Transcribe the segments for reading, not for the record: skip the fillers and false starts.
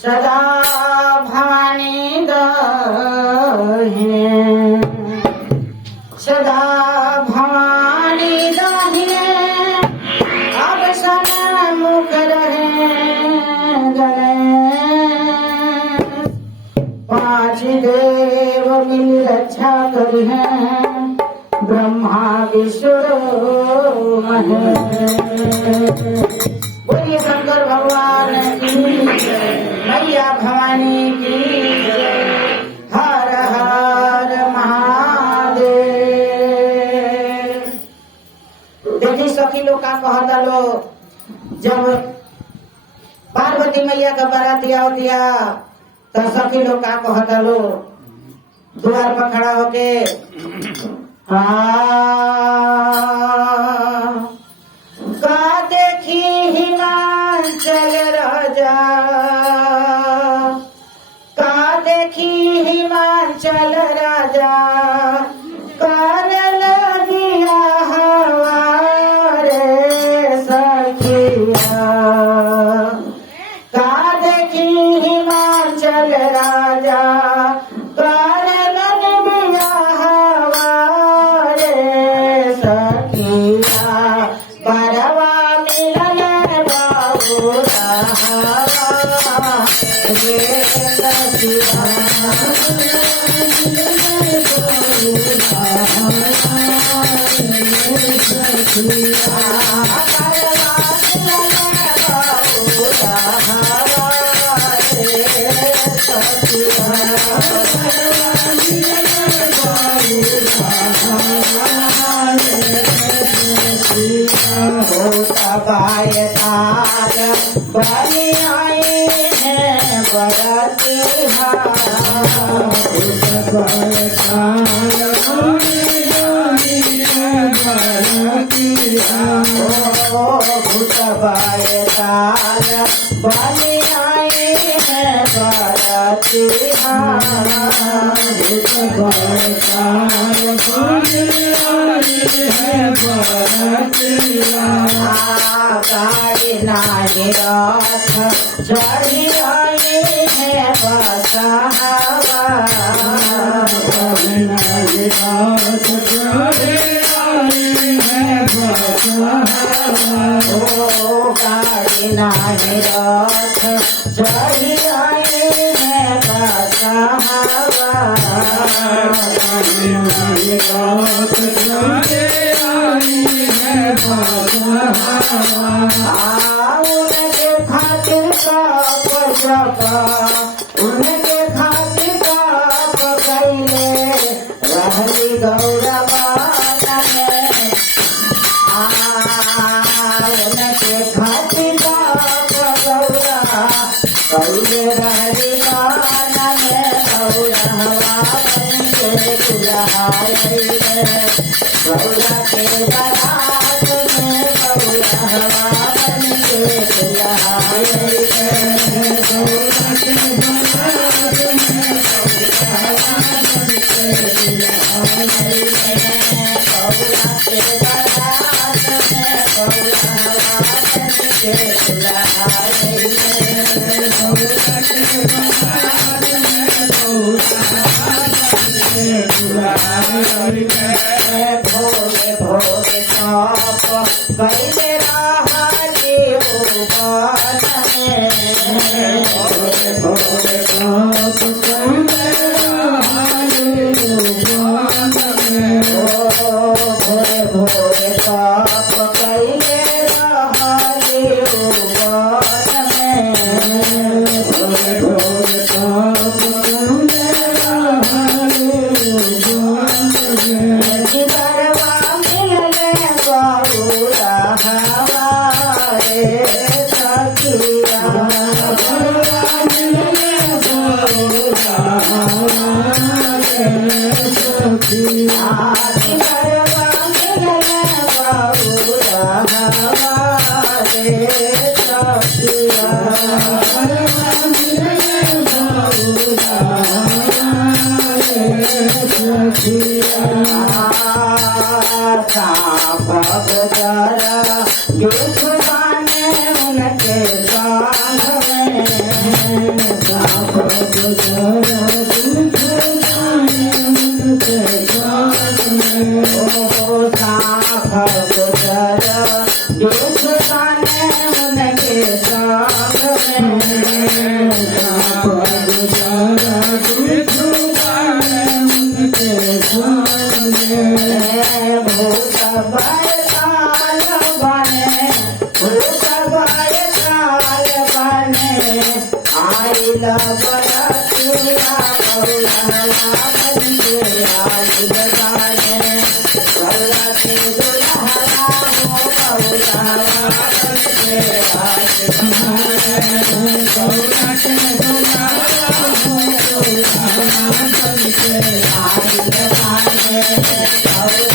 सदा भवानी दहे सदा भवानी दहे अब सन्मुख रहे गए पांच देव मिल रक्षा करी है ब्रह्मा विष्णु महेश। बोलिए शंकर भगवान की मैया भवानी की हर हर महादेव। देखी सखी लोग का कहता लो जब पार्वती मैया का बाराती आओ दिया तो सखी लोग का कहता लो द्वार पर खड़ा होके का देखी हिमाचल राजा का देखी हिमाचल राजा कर लगिया हवारे सखिया का देखी हिमाचल राजा कर लगिया हवारे सखिया परवा मिलन बाबूरा ये सखिया बायताल बनी आई है बरती भूत बायताल बनी आई है बरती गाड़ी नारी रथ चढ़ी आई है बसहावा नारी रथ चढ़ी आई है बसहावा ओ गाड़ी नारी रथ चढ़ी आई है बसहावा नारी रथ चढ़ी आई है उनके खातिर उनके खातिर कैले रहली गौरवा उनके खातिर गौरा कैले रहली गाना में गौरवा गौरा के बारात में गौरवा भोले भोले साप कैले रहली भोले भोले साप कैले भोले भोले साप कैले रहली भोले भोले साप कैले दुख बाने उनके संग में साफ गुजर दुख बाने उनके संग में ओ साफ गुजर दुख बाने उनके संग में साफ गुजर दुख बाने उनके संग में भूत बैताल बने भूत बैताल बने आइला बरतिया कौला बनके आइल जाने कौला के दुल्हरा हो कौला बनके आइल जाने कौला के दुल्हरा हो कौला बनके आइल जाने कौला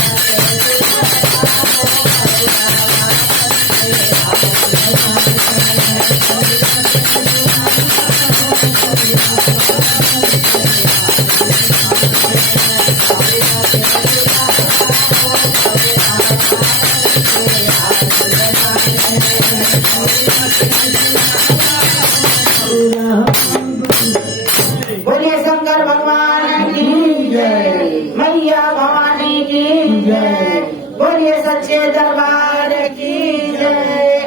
बोलिए शंकर भगवान की जय, मैया भवानी की जय, बोलिए सच्चे दरबार की जय।